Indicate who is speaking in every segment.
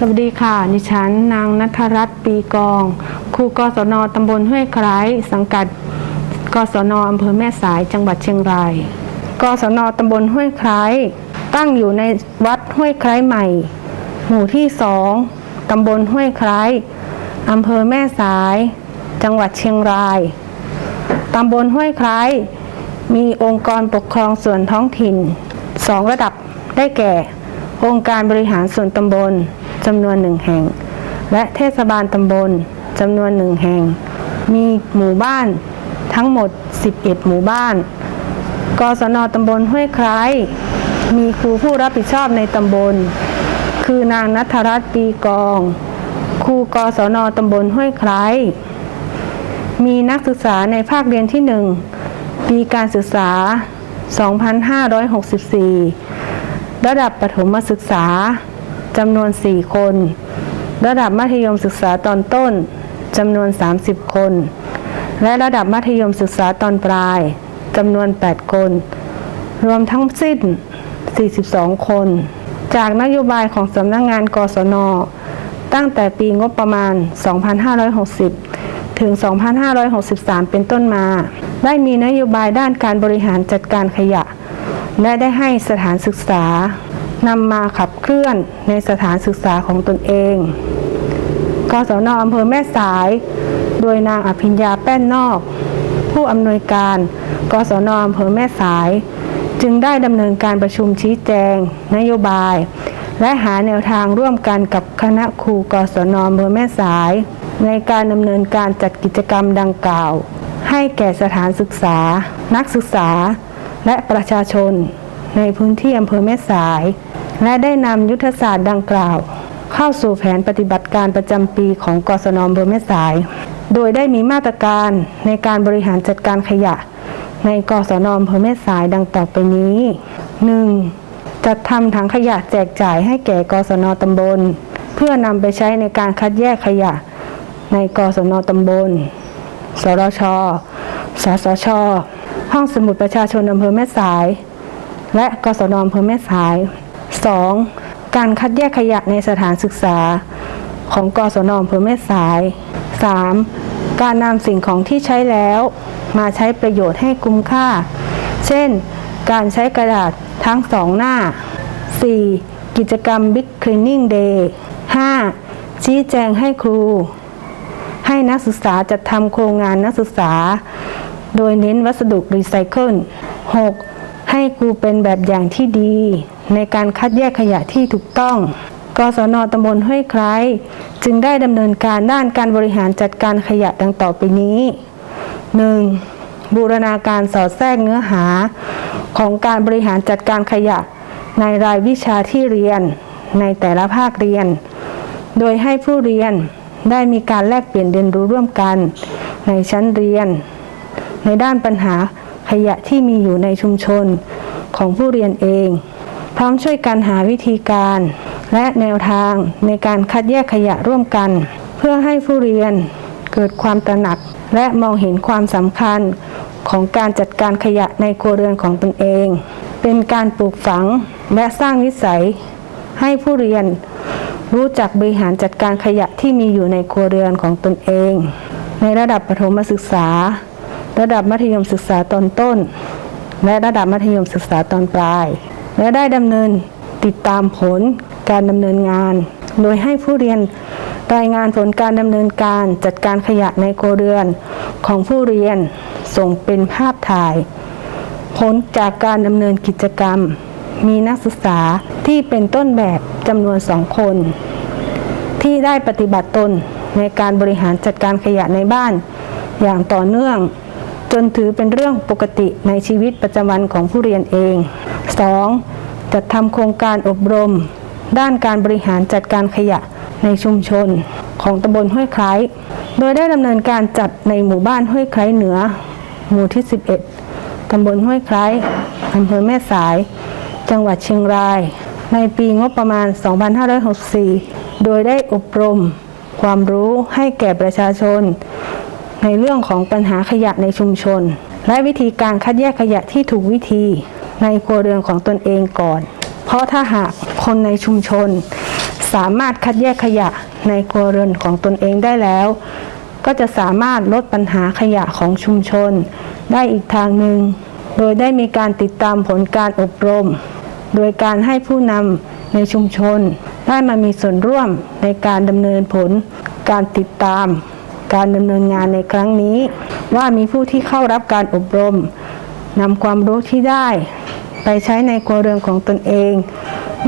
Speaker 1: สวัสดีค่ะ ดิฉันนางนัทรัตน์ปีกอง ครูกศนตำบลห้วยไคร้สังกัดกศนอำเภอแม่สายจังหวัดเชียงราย กศนตำบลห้วยไคร้ตั้งอยู่ในวัดห้วยไคร้ใหม่ หมู่ที่สองตำบลห้วยไคร้อำเภอแม่สาย จังหวัดเชียงราย ตำบลห้วยไคร้มีองค์กรปกครองส่วนท้องถิ่นสองระดับได้แก่ องค์การบริหารส่วนตำบล จำนวนหนึ่งแห่ง และเทศบาลตำบลจำนวนหนึ่งแห่ง มีหมู่บ้านทั้งหมด 11 หมู่บ้าน กศนตำบลห้วยคร้าย มีครูผู้รับผิดชอบในตำบล คือนางนัทรัตน์ปีกอง ครูกศนตำบลห้วยคร้าย มีนักศึกษาในภาคเรียนที่ 1 ปีการศึกษา 2564 ระดับประถมศึกษา จำนวน 4 คน ระดับมัธยมศึกษาตอนต้นจำนวน 30 คน และระดับมัธยมศึกษาตอนปลายจำนวน 8 คน รวมทั้งสิ้น 42 คน จากนโยบายของสำนักงงานกศน ตั้งแต่ปีงบประมาณ 2560 ถึง 2563 เป็นต้นมา ได้มีนโยบายด้านการบริหารจัดการขยะ และได้ให้สถานศึกษา นำมาขับเคลื่อนในสถานศึกษาของตนเอง กศนอำเภอแม่สาย โดยนางอภิญญาแป้นนอก ผู้อำนวยการ กศนอำเภอแม่สาย จึงได้ดำเนินการประชุมชี้แจง นโยบาย และหาแนวทางร่วมกันกับคณะครูกศนอำเภอแม่สาย ในการดำเนินการจัดกิจกรรมดังกล่าว ให้แก่สถานศึกษา นักศึกษา และประชาชน ในพื้นที่อำเภอแม่สาย และได้นำยุทธศาสตร์ดังกล่าว เข้าสู่แผนปฏิบัติการประจำปีของกศนอำเภอแม่สาย โดยได้มีมาตรการในการบริหารจัดการขยะ ในกศนอำเภอแม่สายดังต่อไปนี้ 1. จัดทำถังขยะแจกจ่ายให้แก่กศนตำบล เพื่อนำไปใช้ในการคัดแยกขยะ ในกศนตำบล สรช สสช ห้องสมุดประชาชนอำเภอแม่สาย และกศนอำเภอแม่สาย 2. การคัดแยกขยะในสถานศึกษา ของกศนอำเภอแม่สาย 3. การนำสิ่งของที่ใช้แล้ว มาใช้ประโยชน์ให้คุ้มค่า เช่น การใช้กระดาษทั้งสองหน้า 4. กิจกรรม Big Cleaning Day 5. ชี้แจงให้ครู ให้นักศึกษาจัดทำโครงงานนักศึกษา โดยเน้นวัสดุรีไซเคิล 6. ให้ครูเป็นแบบอย่างที่ดี ในการคัดแยกขยะที่ถูกต้องกศนตำบลห้วยไคร้จึงได้ดำเนินการด้านการบริหารจัดการขยะดังต่อไปนี้ 1. บูรณาการสอดแทรกเนื้อหา ของการบริหารจัดการขยะ ในรายวิชาที่เรียน ในแต่ละภาคเรียน โดยให้ผู้เรียนได้มีการแลกเปลี่ยนเรียนรู้ร่วมกัน ในชั้นเรียน ในด้านปัญหาขยะที่มีอยู่ในชุมชนของผู้เรียนเอง พร้อมช่วยกันหาวิธีการ และแนวทางในการคัดแยกขยะร่วมกัน เพื่อให้ผู้เรียนเกิดความตระหนัก และมองเห็นความสำคัญของการจัดการขยะในครัวเรือนของตนเอง เป็นการปลูกฝังและสร้างนิสัย ให้ผู้เรียนรู้จักบริหารจัดการขยะที่มีอยู่ในครัวเรือนของตนเอง ในระดับประถมศึกษา ระดับมัธยมศึกษาตอนต้น และระดับมัธยมศึกษาตอนปลาย และได้ดำเนินติดตามผลการดำเนินงาน โดยให้ผู้เรียนรายงานผลการดำเนินการจัดการขยะในครัวเรือนของผู้เรียนส่งเป็นภาพถ่าย ผลจากการดำเนินกิจกรรม มีนักศึกษาที่เป็นต้นแบบจำนวนสองคน ที่ได้ปฏิบัติตนในการบริหารจัดการขยะในบ้านอย่างต่อเนื่อง จนถือเป็นเรื่องปกติในชีวิตประจำวันของผู้เรียนเอง 2. จัดทำโครงการอบรม ด้านการบริหารจัดการขยะในชุมชน ของตำบลห้วยไคร้โดยได้ดำเนินการจัดในหมู่บ้านห้วยไคร้เหนือ หมู่ที่ 11 ตำบลห้วยไคร้อำเภอแม่สาย จังหวัดเชียงราย ในปีงบประมาณ 2564 โดยได้อบรม ความรู้ให้แก่ประชาชน ในเรื่องของปัญหาขยะในชุมชน และวิธีการคัดแยกขยะที่ถูกวิธีในครัวเรือนของตนเองก่อน เพราะถ้าหากคนในชุมชน สามารถคัดแยกขยะในครัวเรือนของตนเองได้แล้ว ก็จะสามารถลดปัญหาขยะของชุมชน ได้อีกทางหนึ่ง โดยได้มีการติดตามผลการอบรม โดยการให้ผู้นำในชุมชน ได้มามีส่วนร่วมในการดำเนินผลการติดตาม การดำเนินงานในครั้งนี้ ว่ามีผู้ที่เข้ารับการอบรมนำความรู้ที่ได้ ไปใช้ในครัวเรือนของตนเอง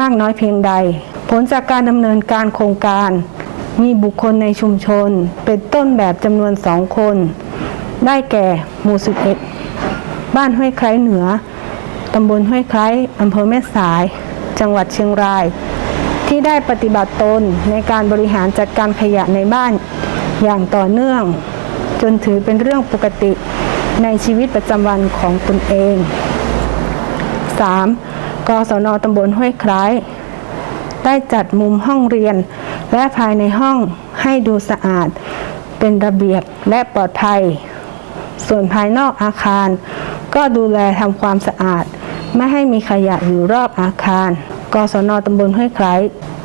Speaker 1: มากน้อยเพียงใด ผลจากการดำเนินการโครงการ มีบุคคลในชุมชน เป็นต้นแบบจำนวนสองคน ได้แก่หมู่11บ้านห้วยไคร้เหนือตำบลห้วยไคร้อำเภอแม่สาย จังหวัดเชียงราย ที่ได้ปฏิบัติตนในการบริหารจัดการขยะในบ้าน อย่างต่อเนื่อง จนถือเป็นเรื่องปกติในชีวิตประจำวันของตนเอง 3. กศนตำบลห้วยคร้าย ได้จัดมุมห้องเรียน และภายในห้องให้ดูสะอาด เป็นระเบียบและปลอดภัย ส่วนภายนอกอาคาร ก็ดูแลทำความสะอาด ไม่ให้มีขยะอยู่รอบอาคาร กศนตำบลห้วยคร้าย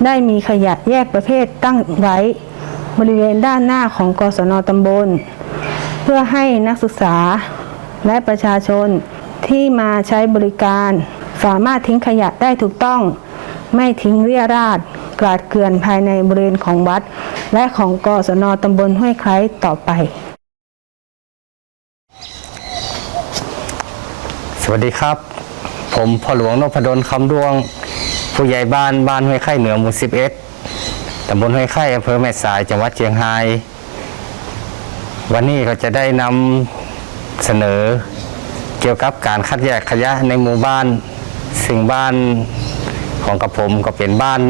Speaker 1: ได้มีขยะแยกประเภทตั้งไว้ บริเวณด้านหน้าของกศนตำบล เพื่อให้นักศึกษาและประชาชนที่มาใช้บริการ สามารถทิ้งขยะได้ถูกต้อง ไม่ทิ้งเรี่ยราดกลาดเกลื่อนภายในบริเวณของวัด และของกศนตำบลห้วยไคร้ต่อไป
Speaker 2: สวัสดีครับ ผมพ่อหลวงนพดลคำดวง ผู้ใหญ่บ้านบ้านห้วยไข่เหนือหมู่11 ตำบลห้วยไข่อำเภอแม่สายจังหวัดเชียงราย วันนี้ก็จะได้นำเสนอเกี่ยวกับการคัดแยกขยะในหมู่บ้านสิ่งบ้านของกับผมก็เป็นบ้าน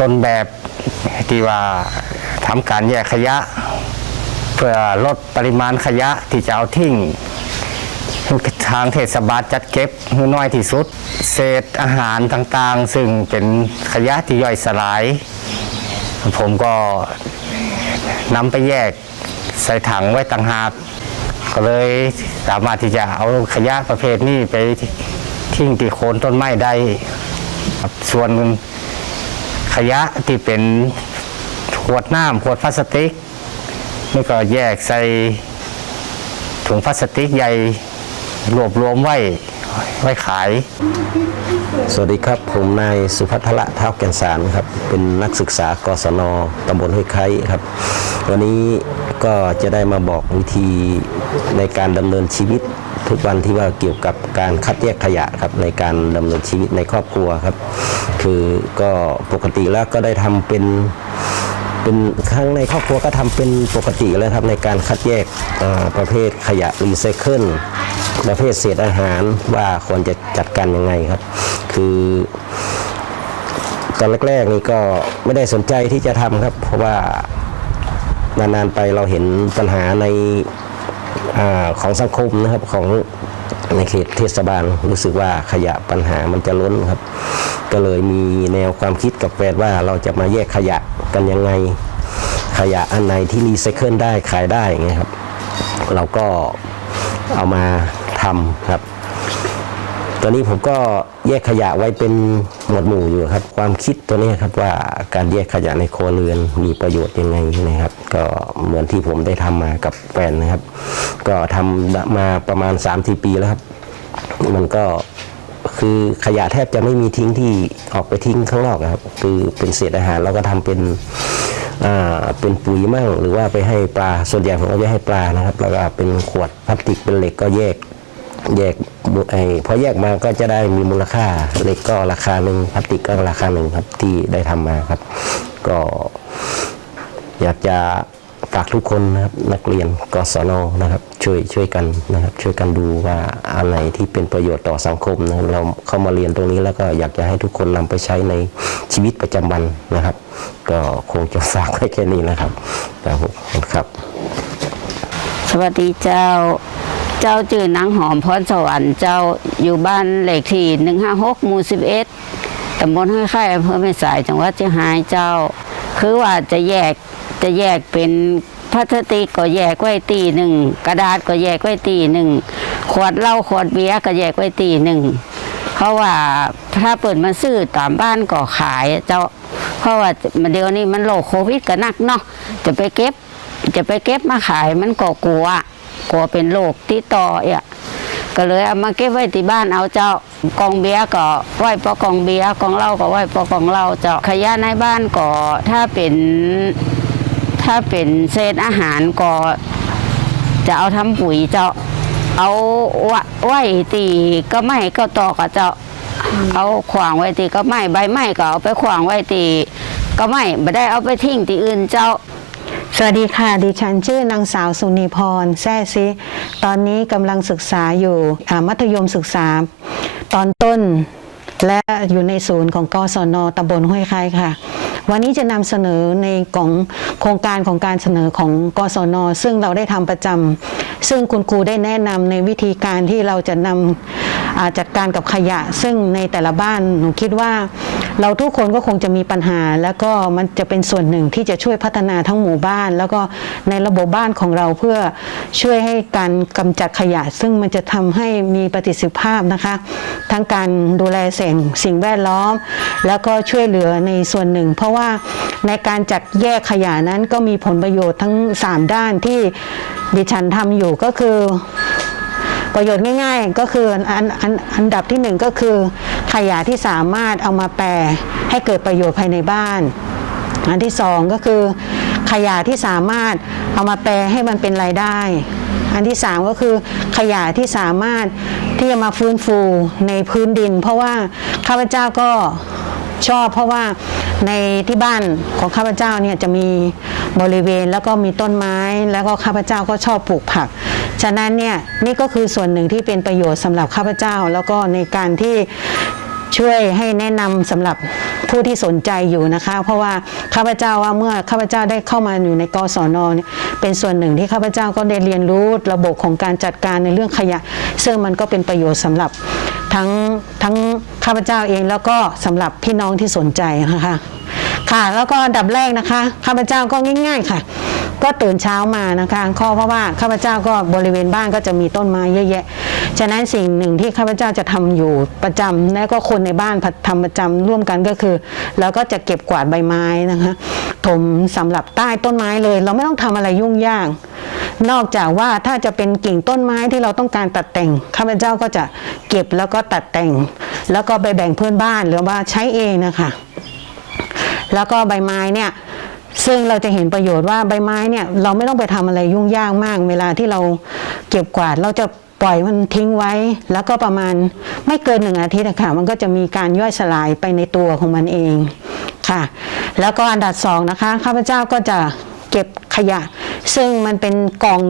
Speaker 2: ต้นแบบที่ว่าทำการแยกขยะ เพื่อลดปริมาณขยะที่จะเอาทิ้ง ทางเทศบาลจัดเก็บให้น้อยที่สุด เศษอาหารต่างๆ ซึ่งเป็นขยะที่ย่อยสลาย ผมก็นำไปแยกใส่ถังไว้ต่างหากก็เลยสามารถที่จะเอาขยะประเภทนี้ไปทิ้งที่โคนต้นไม้ได้ส่วนขยะที่เป็นขวดน้ำขวดพลาสติกนี่ก็แยกใส่ถุงพลาสติกใหญ่ รวบรวมไว้ไว้ขาย
Speaker 3: สวัสดีครับ ผมนายสุพัทละเท้าแก่นสารครับ เป็นนักศึกษากศนตำบลห้วยไคครับ วันนี้ก็จะได้มาบอกวิธีในการดำเนินชีวิตทุกวันที่ว่าเกี่ยวกับการคัดแยกขยะครับในการดำเนินชีวิตในครอบครัวครับ คือก็ปกติแล้วก็ได้ทำเป็นเป็นครั้งในครอบครัวก็ทำเป็นปกติแล้วครับในการคัดแยกประเภทขยะรีไซเคิล ประเภทเศษอาหารว่าควรจะจัดการยังไงครับ คือตอนแรกๆนี่ก็ไม่ได้สนใจที่จะทำครับ เพราะว่านานๆไปเราเห็นปัญหาในอาของสังคมนะครับของในเขตเทศบาลรู้สึกว่าขยะปัญหามันจะล้นครับ ก็เลยมีแนวความคิดกับแฟนว่าเราจะมาแยกขยะกันยังไง ขยะอันไหนที่รีไซเคิลได้ขายได้ไงครับ เราก็เอามา ทำครับ ตอนนี้ผมก็แยกขยะไว้เป็นหมวดหมู่อยู่ครับ ความคิดตัวนี้ครับว่าการแยกขยะในครัวเรือนมีประโยชน์ยังไงนะครับ ก็เหมือนที่ผมได้ทำมากับแฟนนะครับ ก็ทำมาประมาณ3าปีแล้วครับ มันก็คือขยะแทบจะไม่มีทิ้งที่ออกไปทิ้งข้างนอกครับ คือเป็นเศษอาหารเราก็ทำเป็นอ่าเป็นปุ๋ยมั่งหรือว่าไปให้ปลาส่วนใหญ่ผมก็จะให้ปลานะครับ แล้วก็เป็นขวดพลาสติกเป็นเหล็กก็แยก แยกไอ้พอแยกมาก็จะได้มีมูลค่าเหล็กก็ราคาหนึ่งพลาสติกก็ราคาหนึ่งครับที่ได้ทำมาครับ ก็อยากจะฝากทุกคนนะครับนักเรียนกศนนะครับ ช่วยช่วยกันนะครับ ช่วยกันดูว่าอะไรที่เป็นประโยชน์ต่อสังคมนะครับเราเข้ามาเรียนตรงนี้แล้วก็อยากจะให้ทุกคนนำไปใช้ในชีวิตประจำวันนะครับ ก็คงจะฝากไว้แค่นี้นะครับครับผมครับ
Speaker 4: สวัสดีเจ้า เจ้าจื่อนางหอมพรสวรรค์เจ้าอยู่บ้านเลขที่หนึ่งห้าหกหมู่สิบเอ็ดตำบลห้วยไข่อำเภอแม่สายจังหวัดเชียงรายเจ้า คือว่าจะแยกจะแยกเป็นพลาสติกก็แยกไว้ตีหนึ่งกระดาษก็แยกไว้ตีหนึ่งขวดเหล้าขวดเบียร์ก็แยกไว้ตีหนึ่งเพราะว่าถ้าเปิดมาซื้อตามบ้านก็ขายเจ้า เพราะว่ามันเดี๋ยวนี้มันโรคโควิดก็นักเนาะจะไปเก็บ จะไปเก็บมาขายมันก็กลัว กลัวเป็นโรคที่ต่อเอะก็เลยเอามาเก็บไว้ที่บ้านเอาเจ้ากองเบียก็ไว้ปอกองเบียกองเหล้าก็ไว้ปอกองเหล้าเจ้าขยะในบ้านก็ถ้าเป็นถ้าเป็นเศษอาหารก็จะเอาทำปุ๋ยเจ้าเอาไว้ไว้ตีก็ไม่ก็ตอกอะเจ้าเอาขวางไว้ตีก็ไม่ใบไม้ก็เอาไปขวางไว้ตีก็ไม่ไม่ได้เอาไปทิ้งที่อื่นเจ้า
Speaker 5: สวัสดีค่ะ ดิฉันชื่อนางสาวสุนีพร แซ่ซิ ตอนนี้กำลังศึกษาอยู่มัธยมศึกษา ตอนต้น และอยู่ในศูนย์ของกศนตำบลห้วยไคค่ะ วันนี้จะนำเสนอในของโครงการของการเสนอของกศน ซึ่งเราได้ทำประจำซึ่งคุณครูได้แนะนำในวิธีการที่เราจะนำอ่าจัดการกับขยะ ซึ่งในแต่ละบ้านหนูคิดว่า เราทุกคนก็คงจะมีปัญหา แล้วก็มันจะเป็นส่วนหนึ่งที่จะช่วยพัฒนาทั้งหมู่บ้าน แล้วก็ในระบบบ้านของเราเพื่อช่วยให้การกำจัดขยะ ซึ่งมันจะทำให้มีประสิทธิภาพนะคะ ทั้งการดูแลสิ่งสิ่งแวดล้อม แล้วก็ช่วยเหลือในส่วนหนึ่ง เพราะว่าว่าในการจัดแยกขยะนั้นก็มีผลประโยชน์ทั้ง 3 ด้านที่ดิฉันทำอยู่ก็คือประโยชน์ง่ายๆ ก็คืออันอันอันดับที่หนึ่งก็คือขยะที่สามารถเอามาแปรให้เกิดประโยชน์ภายในบ้าน อันที่สองก็คือขยะที่สามารถเอามาแปรให้มันเป็นรายได้ อันที่สามก็คือขยะที่สามารถที่จะมาฟื้นฟูในพื้นดิน เพราะว่าข้าพเจ้าก็ ชอบเพราะว่าในที่บ้านของข้าพเจ้าเนี่ยจะมีบริเวณแล้วก็มีต้นไม้แล้วก็ข้าพเจ้าก็ชอบปลูกผัก ฉะนั้นเนี่ยนี่ก็คือส่วนหนึ่งที่เป็นประโยชน์สำหรับข้าพเจ้า แล้วก็ในการที่ช่วยให้แนะนำสำหรับผู้ที่สนใจอยู่นะคะ เพราะว่าข้าพเจ้าว่าเมื่อข้าพเจ้าได้เข้ามาอยู่ในกศนเนี่ยเป็นส่วนหนึ่งที่ข้าพเจ้าก็ได้เรียนรู้ระบบของการจัดการในเรื่องขยะ ซึ่งมันก็เป็นประโยชน์สำหรับ ทั้งทั้งข้าพเจ้าเองแล้วก็สำหรับพี่น้องที่สนใจนะคะค่ะแล้วก็อันดับแรกนะคะข้าพเจ้าก็ง่าย ๆค่ะ ก็ตื่นเช้ามานะคะข้อเพราะว่าข้าพเจ้าก็บริเวณบ้านก็จะมีต้นไม้เยอะแยะ ฉะนั้นสิ่งหนึ่งที่ข้าพเจ้าจะทำอยู่ประจำและก็คนในบ้านทำประจำร่วมกันก็คือเราก็จะเก็บกวาดใบไม้นะคะถมสำหรับใต้ต้นไม้เลย เราไม่ต้องทำอะไรยุ่งยาก นอกจากว่าถ้าจะเป็นกิ่งต้นไม้ที่เราต้องการตัดแต่งข้าพเจ้าก็จะเก็บแล้วก็ตัดแต่ง แล้วก็ไปแบ่งเพื่อนบ้านหรือว่าใช้เองนะคะแล้วก็ใบไม้เนี่ย ซึ่งเราจะเห็นประโยชน์ว่าใบไม้เนี่ยเราไม่ต้องไปทำอะไรยุ่งยากมาก เวลาที่เราเก็บกวาดเราจะปล่อยมันทิ้งไว้ แล้วก็ประมาณไม่เกินหนึ่งอาทิตย์อะค่ะมันก็จะมีการย่อยสลายไปในตัวของมันเองค่ะ แล้วก็อันดับสองนะคะข้าพเจ้าก็จะเก็บขยะ ซึ่งมันเป็นกล่อง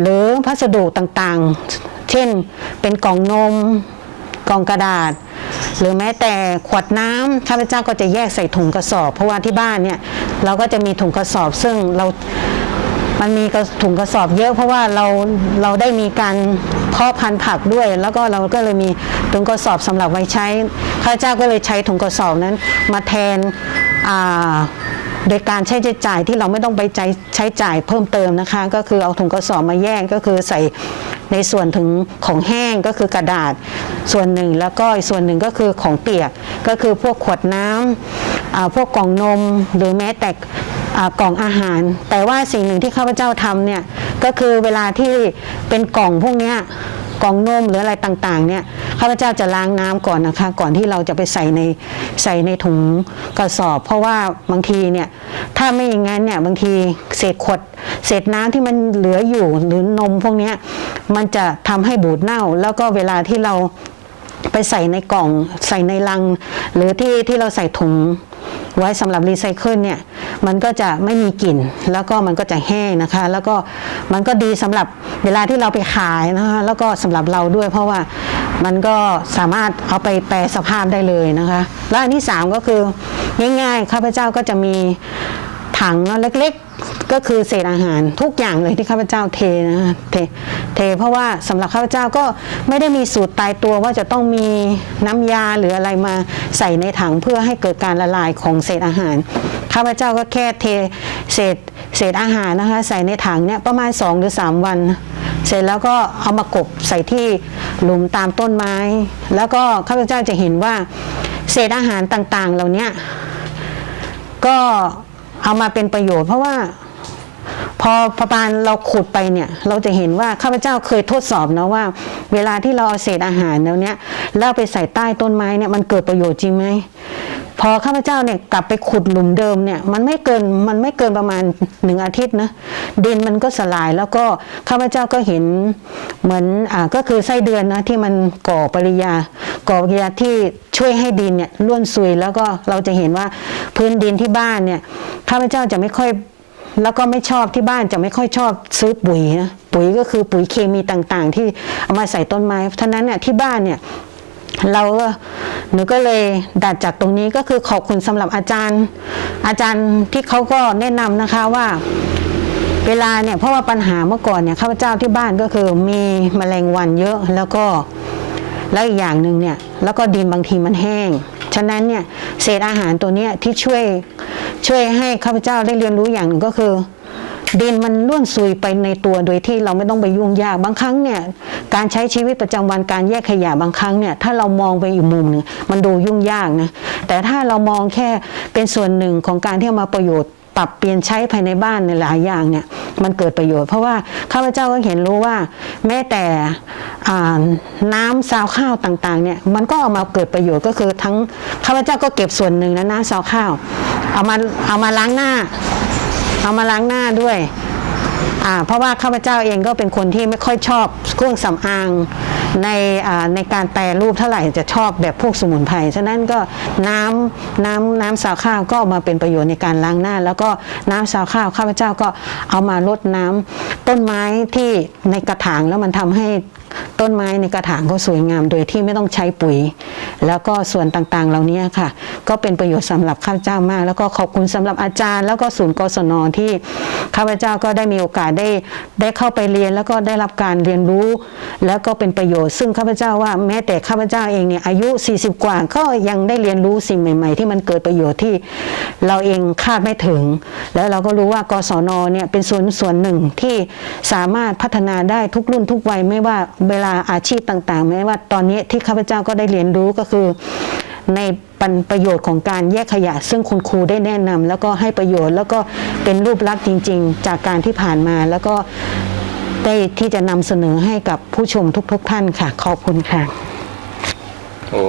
Speaker 5: หรือพัสดุต่างๆ เช่นเป็นกล่องนมกล่องกระดาษ หรือแม้แต่ขวดน้ำข้าพเจ้าก็จะแยกใส่ถุงกระสอบ เพราะว่าที่บ้านเนี่ยเราก็จะมีถุงกระสอบซึ่งเรา มันมีถุงกระสอบเยอะ เพราะว่าเราเราได้มีการเพาะพันธุ์ผักด้วย แล้วก็เราก็เลยมีถุงกระสอบสำหรับไว้ใช้ข้าพเจ้าก็เลยใช้ถุงกระสอบนั้น มาแทนอ่าโดยการใช้จ่ายที่เราไม่ต้องไปใช้ใช้จ่ายเพิ่มเติมนะคะ ก็คือเอาถุงกระสอบมาแยกก็คือใส่ ในส่วนถึงของแห้งก็คือกระดาษส่วนหนึ่งแล้วก็อีกส่วนหนึ่งก็คือของเปียกก็คือพวกขวดน้ำอ่าพวกกล่องนมหรือแม้แต่กล่องอาหาร แต่ว่าสิ่งหนึ่งที่ข้าพเจ้าทำเนี่ยก็คือเวลาที่เป็นกล่องพวกนี้ กองนมหรืออะไรต่างๆเนี่ยข้าพเจ้าจะล้างน้ำก่อนนะคะ ก่อนที่เราจะไปใส่ในใส่ในถุงกระสอบ เพราะว่าบางทีเนี่ยถ้าไม่อย่างนั้นเนี่ยบางทีเศษขวดเศษน้ำที่มันเหลืออยู่หรือนมพวกนี้มันจะทำให้บูดเน่า แล้วก็เวลาที่เราไปใส่ในกล่องใส่ในลัง หรือที่ที่เราใส่ถุง ไว้สำหรับรีไซเคิลเนี่ยมันก็จะไม่มีกลิ่น แล้วก็มันก็จะแห้งนะคะ แล้วก็มันก็ดีสำหรับเวลาที่เราไปขายนะคะแล้วก็สำหรับเราด้วย เพราะว่ามันก็สามารถเอาไปแปรสภาพได้เลยนะคะ แล้วอันที่สามก็คือง่ายๆข้าพเจ้าก็จะมี ถังเล็กๆ ก็คือเศษอาหารทุกอย่างเลยที่ข้าพเจ้าเทนะเทเท เพราะว่าสำหรับข้าพเจ้าก็ไม่ได้มีสูตรตายตัวว่าจะต้องมีน้ำยาหรืออะไรมาใส่ในถังเพื่อให้เกิดการละลายของเศษอาหาร ข้าพเจ้าก็แค่เทเศษเศษอาหารนะคะใส่ในถังเนี่ยประมาณ 2 หรือ 3 วัน เสร็จแล้วก็เอามากบใส่ที่หลุมตามต้นไม้ แล้วก็ข้าพเจ้าจะเห็นว่าเศษอาหารต่างๆ เหล่านี้ก็ เอามาเป็นประโยชน์ เพราะว่าพอพระบานเราขุดไปเนี่ย เราจะเห็นว่าข้าพเจ้าเคยทดสอบนะว่า เวลาที่เราเอาเศษอาหารแล้วเนี้ยแล้วไปใส่ใต้ต้นไม้เนี่ยมันเกิดประโยชน์จริงไหม พอข้าพเจ้าเนี่ยกลับไปขุดหลุมเดิมเนี่ยมันไม่เกินมันไม่เกินประมาณหนึ่งอาทิตย์นะดินมันก็สลายแล้วก็ข้าพเจ้าก็เห็นเหมือนอ่าก็คือไส้เดือนนะที่มันก่อปริยา ก่อปริยาที่ช่วยให้ดินเนี่ยร่วนซุยแล้วก็เราจะเห็นว่าพื้นดินที่บ้านเนี่ยข้าพเจ้าจะไม่ค่อยแล้วก็ไม่ชอบที่บ้านจะไม่ค่อยชอบซื้อปุ๋ยนะปุ๋ยก็คือปุ๋ยเคมีต่างๆ ที่เอามาใส่ต้นไม้ท่านั้นเนี่ยที่บ้านเนี่ย เราก็หนูก็เลยดัดจากตรงนี้ก็คือขอบคุณสำหรับอาจารย์ อาจารย์ที่เขาก็แนะนำนะคะว่าเวลาเนี่ยเพราะว่าปัญหาเมื่อก่อนเนี่ยข้าพเจ้าที่บ้านก็คือมีแมลงวันเยอะแล้วก็แล้วอีกอย่างหนึ่งเนี่ยแล้วก็ดินบางทีมันแห้ง ฉะนั้นเนี่ยเศษอาหารตัวเนี้ยที่ช่วยช่วยให้ข้าพเจ้าได้เรียนรู้อย่างหนึ่งก็คือ ดินมันล้วนซุยไปในตัวโดยที่เราไม่ต้องไปยุ่งยากบางครั้งเนี่ยการใช้ชีวิตประจำวันการแยกขยะบางครั้งเนี่ยถ้าเรามองไปอีกมุมหนึ่งมันดูยุ่งยากนะแต่ถ้าเรามองแค่เป็นส่วนหนึ่งของการที่มาประโยชน์ปรับเปลี่ยนใช้ภายในบ้านในหลายอย่างเนี่ยมันเกิดประโยชน์ เพราะว่าข้าพเจ้าก็เห็นรู้ว่า แม้แต่น้ำซาวข้าวต่างๆเนี่ยมันก็เอามาเกิดประโยชน์ก็คือทั้งข้าพเจ้าก็เก็บส่วนหนึ่งนะน้ำซาวข้าว เอามาเอามาล้างหน้า เอามาล้างหน้าด้วยอ่าเพราะว่าข้าพเจ้าเองก็เป็นคนที่ไม่ค่อยชอบเครื่องสำอางในในการแปรรูปเท่าไหร่จะชอบแบบพวกสมุนไพร ฉะนั้นก็น้ำน้ำน้ำสาวข้าวก็เอามาเป็นประโยชน์ในการล้างหน้า แล้วก็น้ำสาวข้าวข้าพเจ้าก็เอามาลดน้ำต้นไม้ที่ในกระถางแล้วมันทำให้ ต้นไม้ในกระถางก็สวยงามโดยที่ไม่ต้องใช้ปุ๋ย แล้วก็ส่วนต่างๆ เหล่านี้ค่ะ ก็เป็นประโยชน์สำหรับข้าพเจ้ามาก แล้วก็ขอบคุณสำหรับอาจารย์ แล้วก็ศูนย์กศนที่ข้าพเจ้าก็ได้มีโอกาสได้ได้เข้าไปเรียน แล้วก็ได้รับการเรียนรู้ แล้วก็เป็นประโยชน์ ซึ่งข้าพเจ้าว่าแม้แต่ข้าพเจ้าเองเนี่ยอายุ 40 กว่าก็ยังได้เรียนรู้สิ่งใหม่ ๆ ที่มันเกิดประโยชน์ที่เราเองคาดไม่ถึง แล้วเราก็รู้ว่ากศนเนี่ยเป็นส่วนส่วนหนึ่งที่สามารถพัฒนาได้ทุกรุ่นทุกวัยไม่ว่าเวลาอาชีพต่างๆแม้ว่าตอนนี้ที่ข้าพเจ้าก็ได้เรียนรู้ก็คือ ในปันประโยชน์ของการแยกขยะ ซึ่งคุณครูได้แนะนำแล้วก็ให้ประโยชน์ แล้วก็เป็นรูปลักษณ์จริง ๆ จากการที่ผ่านมาแล้วก็ได้ที่จะนำเสนอให้กับผู้ชมทุก ๆ ท่านค่ะ ขอบคุณค่ะ
Speaker 2: โอ้